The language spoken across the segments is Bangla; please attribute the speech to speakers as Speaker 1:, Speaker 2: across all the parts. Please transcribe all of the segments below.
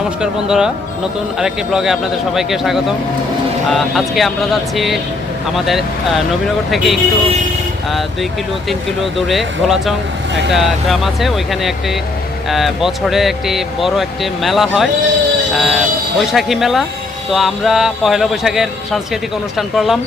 Speaker 1: নমস্কার বন্ধুরা, নতুন আরেকটি ব্লগে আপনাদের সবাইকে স্বাগতম। আজকে আমরা যাচ্ছি আমাদের নবীনগর থেকে একটু দুই কিলো, তিন কিলো দূরে ভোলাচং একটা গ্রাম আছে। ওইখানে একটি বছরে একটি বড় একটি মেলা হয় বৈশাখী মেলা। তো আমরা পহেলা বৈশাখের সাংস্কৃতিক অনুষ্ঠান করলাম।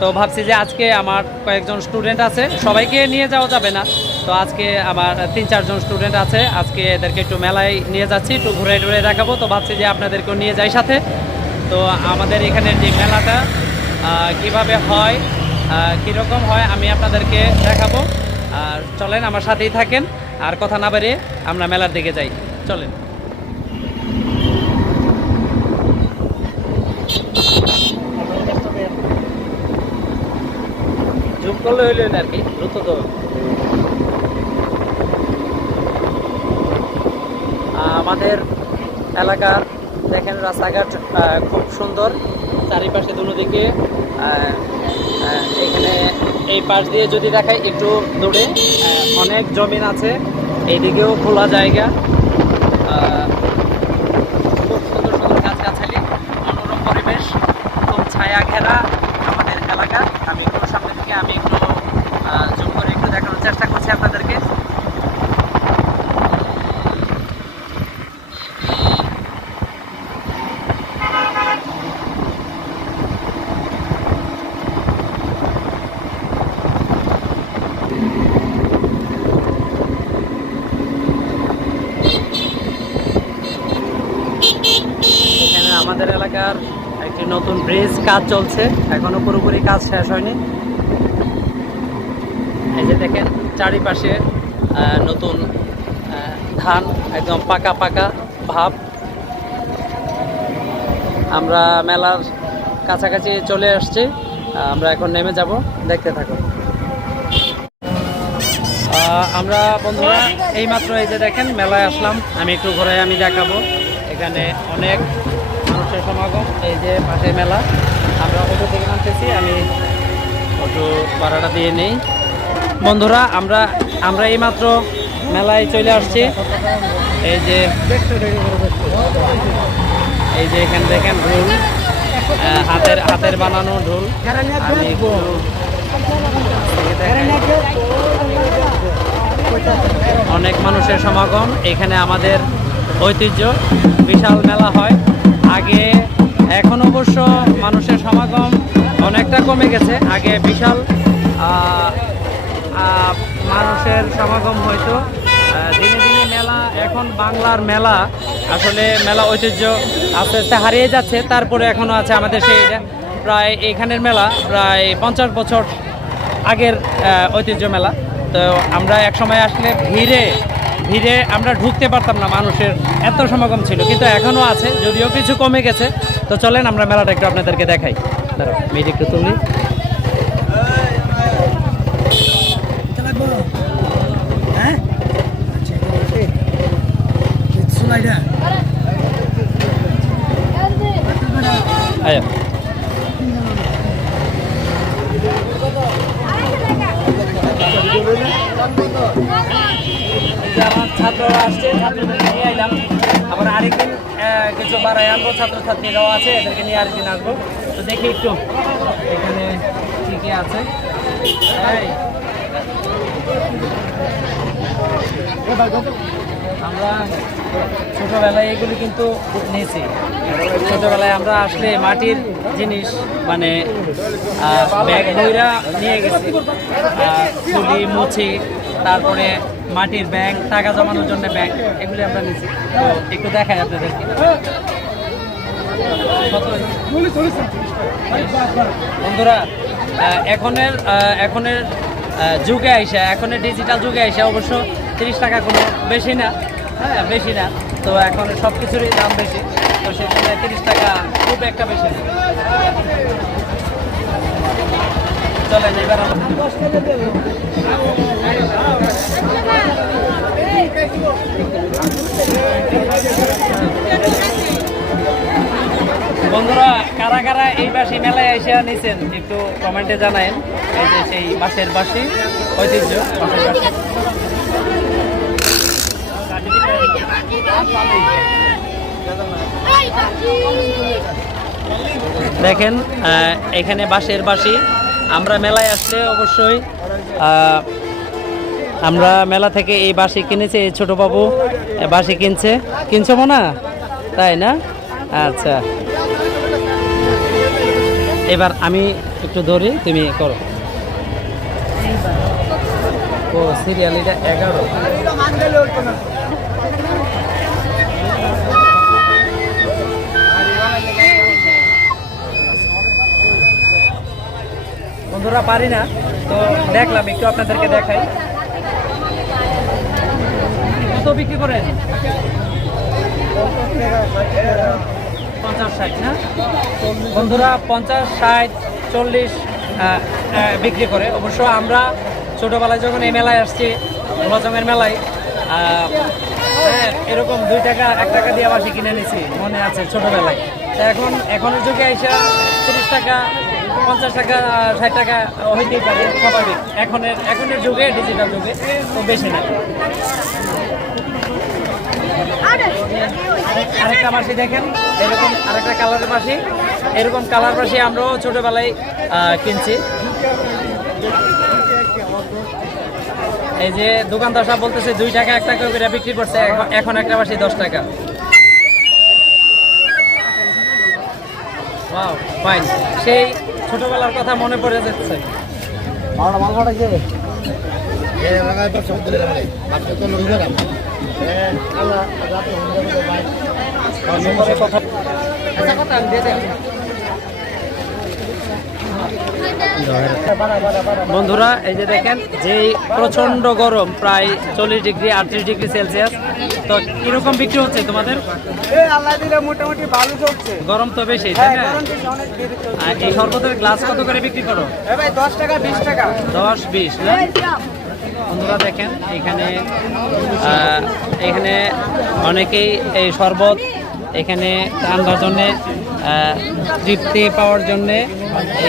Speaker 1: তো ভাবছি যে আজকে আমার কয়েকজন স্টুডেন্ট আছে, সবাইকে নিয়ে যাওয়া যাবে না। তো আজকে আমার তিন, চারজন স্টুডেন্ট আছে। আজকে এদেরকে একটু মেলায় নিয়ে যাচ্ছি, একটু ঘুরে টুরে দেখাবো। তো ভাবছি যে আপনাদেরকেও নিয়ে যাই সাথে। তো আমাদের এখানের যে মেলাটা কীভাবে হয় কীরকম হয়, আমি আপনাদেরকে দেখাবো। আর চলেন, আমার সাথেই থাকেন। আর কথা না বেরিয়ে আমরা মেলার দিকে যাই। চলেন। জুম করলে হইল না আর কি দ্রুত তো আমাদের এলাকার দেখেন রাস্তাঘাট খুব সুন্দর। চারিপাশে দুদিকে এখানে এই পাশ দিয়ে যদি দেখায় একটু দূরে অনেক জমিন আছে। এইদিকেও খোলা জায়গা আহ, খুব সুন্দর সুন্দর গাছগাছালি মনোরম পরিবেশ খুব ছায়া ঘেরা আমাদের এলাকা আমি একটু সামনে থেকে আমি একটু জুম করে একটু দেখানোর চেষ্টা করছি আপনাদেরকে এখানে আমাদের এলাকার একটি নতুন ব্রিজ কাজ চলছে। এখনও পুরোপুরি কাজ শেষ হয়নি। এই যে দেখেন, চারিপাশে নতুন ধান, একদম পাকা পাকা ভাব। আমরা মেলার কাছাকাছি চলে আসছি। আমরা এখন নেমে যাব। দেখতে থাকো আমরা বন্ধুরা, এইমাত্র এই যে দেখেন, মেলায় আসলাম। আমি একটু ঘুরে আমি দেখাবো। এখানে অনেক মানুষের সমাগম, এই যে পাশে মেলা। আমরা অটো থেকে নামতেছি, আমি অটো ভাড়াটা দিয়ে নেই। বন্ধুরা, আমরা আমরা এইমাত্র মেলায় চলে আসছি। এই যে এই যে এখানে দেখেন ঢোল হাতের হাতের বানানো ঢোল। আমি অনেক মানুষের সমাগম। এখানে আমাদের ঐতিহ্য, বিশাল মেলা হয়। আগে, এখন অবশ্য মানুষের সমাগম অনেকটা কমে গেছে। আগে বিশাল মানুষের সমাগম হয়তো দিনে দিনে মেলা, এখন বাংলার মেলা। আসলে মেলা ঐতিহ্য আস্তে আস্তে হারিয়ে যাচ্ছে। তারপরে এখনও আছে আমাদের সেই প্রায় এখানের মেলা, প্রায় পঞ্চাশ বছর আগের ঐতিহ্য মেলা। তো আমরা এক সময় আসলে ভিড়ে ভিড়ে আমরা ঢুকতে পারতাম না মানুষের এত সমাগম ছিল। কিন্তু এখনও আছে যদিও কিছু কমে গেছে। তো চলেন আমরা মেলাটা একটু আপনাদেরকে দেখাই। দাঁড়াও মিড একটু তুলি।
Speaker 2: হ্যাঁ?
Speaker 1: আয়া এই যে আমার ছাত্ররা আসছে, ছাত্রদেরকে নিয়ে এলাম আবার আরেকদিন কিছু বাড়াই আনব ছাত্রছাত্রীরাও আছে, এদেরকে নিয়ে আরেকদিন আসব। তো দেখি একটু, এখানে ঠিকই আছে। আমরা ছোটবেলায় এগুলি কিন্তু নিয়েছি ছোটবেলায় আমরা আসলে মাটির জিনিস মানে ব্যাগ বইরা নিয়ে গেছি। খুলি, মুছি, তারপরে মাটির ব্যাংক টাকা জমানোর জন্য ব্যাংক এগুলি আমরা নিয়েছি তো একটু দেখাই আপনাদেরকে। কত বন্ধুরা এখনের এখনের যুগে আইসা, এখনের ডিজিটাল যুগে আইসা অবশ্য তিরিশ টাকা কোনো বেশি না। হ্যাঁ বেশি না। তো এখন সব কিছুরই দাম বেশি। তো সেখানে তিরিশ টাকা খুব একটা বেশি না। বন্ধুরা, কারা কারা এই বাসি মেলায় এসে নিছেন একটু কমেন্টে জানায়েন। এই যে সেই বাসের বাসি ঐতিহ্য বাসের বাসি দেখেন এখানে বাঁশের বাঁশি আমরা মেলায় আসলে অবশ্যই আমরা মেলা থেকে এই বাঁশি কিনেছি, এই ছোট বাবু বাঁশি কিনছে। কিনছো না তাই না? আচ্ছা। এবার আমি একটু ধরি, তুমি করো। ও সিরিয়াল এটা এগারো। বন্ধুরা পারি না, তো দেখলাম, একটু আপনাদেরকে দেখাই। কত বিক্রি করেন? পঞ্চাশ ষাট, না? বন্ধুরা পঞ্চাশ ষাট, চল্লিশ বিক্রি করে। অবশ্য আমরা ছোটোবেলায় যখন এই মেলায় আসছি গোলাচমের মেলায় হ্যাঁ এরকম দুই টাকা, এক টাকা দিয়ে আবার কিনে নিছি মনে আছে ছোটোবেলায়। তো এখন, এখনের যুগে আইসা তিরিশ টাকা পঞ্চাশ টাকা, ষাট টাকা হইতেই পারে, স্বাভাবিক। এখনের এখনের যুগে ডিজিটাল যুগে, তো বেশি না। আরেকটা মাসি দেখেন, এরকম আরেকটা কালারের মাসি। এরকম কালার মাসি আমরাও ছোটবেলায় কিনছি। এই যে দোকানদার সাহেব বলতেছে, দুই টাকা এক টাকা করে বিক্রি করছে, এখন- একটা মাসি দশ টাকা। ফাইন সেই ছোটবেলার কথা মনে পড়ে যাচ্ছে। আচ্ছা, আমি দিয়ে বন্ধুরা এই যে দেখেন যে প্রচণ্ড গরম প্রায় চল্লিশ ডিগ্রি আটত্রিশ ডিগ্রি সেলসিয়াস তো কীরকম বিক্রি হচ্ছে তোমাদের?
Speaker 2: এই আল্লাহ দিলে মোটামুটি ভালো চলছে।
Speaker 1: গরম তো বেশি তাই না?
Speaker 2: চলছে।
Speaker 1: আর এই শরবতের গ্লাস কত করে বিক্রি করো?
Speaker 2: ভাই দশ টাকা বিশ টাকা।
Speaker 1: দশ বিশ বন্ধুরা দেখেন এখানে আহ, এখানে অনেকেই এই শরবত এখানে ঠান্ডার জন্যে আহ, তৃপ্তি পাওয়ার জন্যে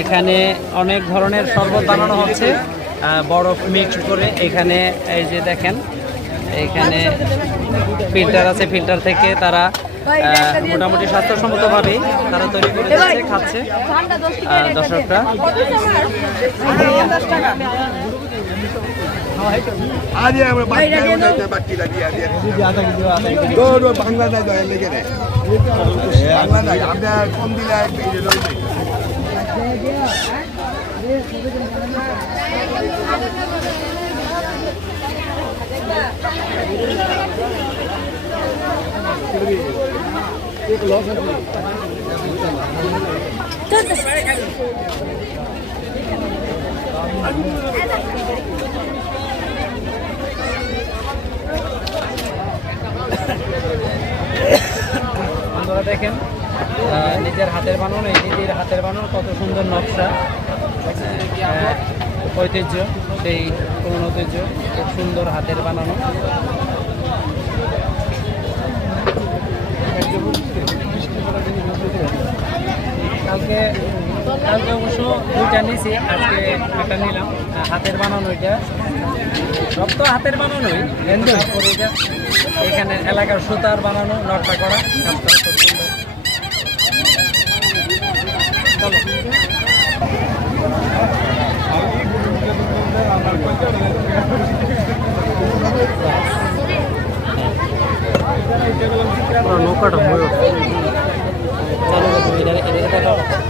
Speaker 1: এখানে অনেক ধরনের শরবত বানানো হচ্ছে। আহ, বরফ মিক্স করে এখানে এই যে দেখেন এখানে ফিল্টার আছে ফিল্টার থেকে তারা মোটামুটি স্বাস্থ্যসম্মতভাবেই তারা তৈরি করে দিচ্ছে খাচ্ছে। দর্শকরা।
Speaker 3: বাংলা নাই দয়া লেগে নেয় বাংলা নাই আপনার কম দিলে
Speaker 1: বন্ধুরা দেখেন নিজের হাতের বানানো নিজের হাতের বানানো কত সুন্দর নকশা। ঐতিহ্য। সেই পুরনো ঐতিহ্য খুব সুন্দর হাতের বানানো। কালকে কালকে অবশ্য দুইটা নিয়েছি, আজকে একটা নিলাম। হাতের বানানো এটা। সব তো হাতের বানানোই। এটা এখানে এলাকার সুতার বানানো, নকশা করা, কাজটা খুব সুন্দর। চলো। নৌকাটা ময়ূর চালু করো,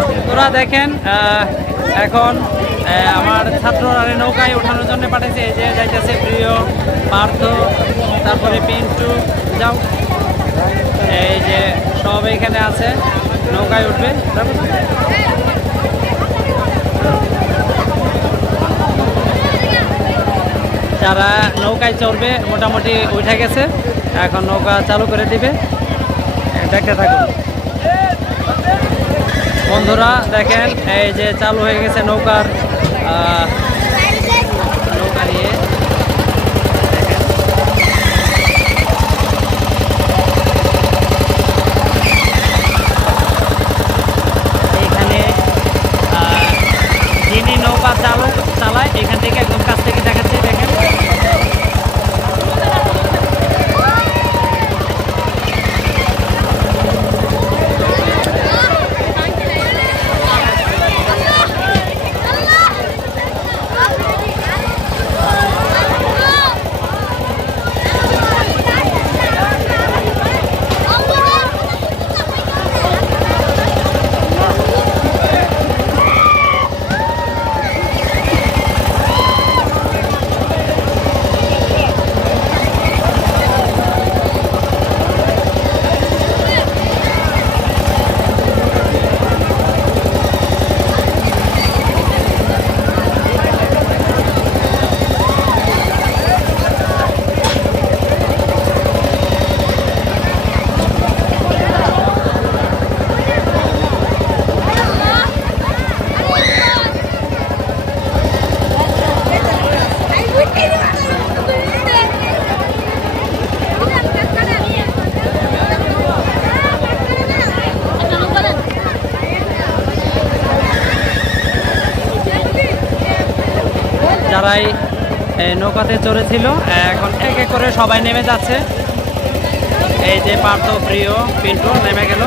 Speaker 1: বন্ধুরা দেখেন এখন আমার ছাত্ররা নৌকায় ওঠানোর জন্য পাঠিয়েছে এই যে যাইতেছে প্রিয় পার্থ, তারপরে পিন্টু। যাও। এই যে সব এখানে আছে, নৌকায় উঠবে। যারা নৌকায় চড়বে, মোটামুটি উঠে গেছে। এখন নৌকা চালু করে দিবে। দেখতে থাকুন। বন্ধুরা দেখেন এই যে চালু হয়ে গেছে নৌকার আহ, নৌকা নিয়ে দেখেন। এইখানে আহ, যিনি নৌকা চালক চালায় এখান থেকে একদম কাছ থেকে দেখাচ্ছে দেখেন যারাই এ, নৌকাতে চড়েছিল। এখন এক এক করে সবাই নেমে যাচ্ছে। এই যে পার্থ প্রিয় পিন্টু নেমে গেল।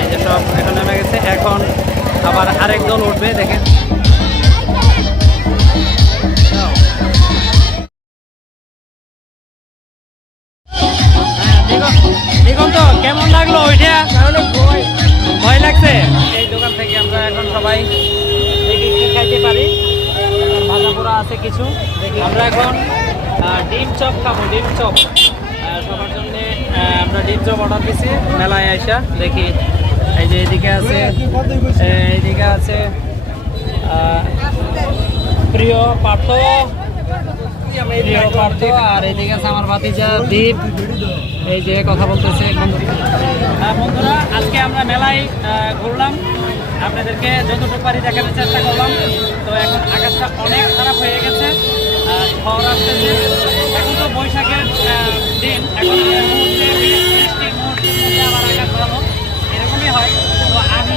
Speaker 1: এই যে সব এখন নেমে গেছে। এখন আবার আরেক দল উঠবে দেখেন। হ্যাঁ, কেমন লাগল ওইটা? আছে কিছু। আমরা এখন ডিম চপ খাব, ডিম চপ। সবার জন্য আমরা ডিম চপ অর্ডার দিছি, মেলায় আইসা দেখি। এই যে এদিকে আছে এইদিকে আছে প্রিয় পার্থ। প্রিয় পার্থ, আর এইদিকে আছে আমার ভাতিজা দীপ। এই যে কথা বলতেছে বন্ধু। বন্ধুরা, আজকে আমরা মেলায় ঘুরলাম। আপনাদেরকে যতটুকু পারি দেখানোর চেষ্টা করলাম। তো এখন আকাশটা অনেক খারাপ হয়ে গেছে ঝড় আসতেছে। এখন তো বৈশাখের দিন। এখন ভালো। এরকমই হয়।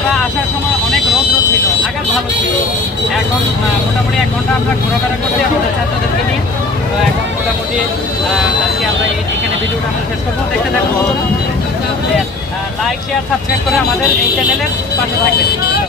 Speaker 1: তো আসার সময় অনেক ছিল, আকাশ ভালো ছিল। এখন মোটামুটি এক ঘণ্টা আমরা আমাদের তো এখন মোটামুটি আজকে আমরা ভিডিওটা থাকব লাইক শেয়ার সাবস্ক্রাইব করে আমাদের এই চ্যানেলের পাশে থাকবেন।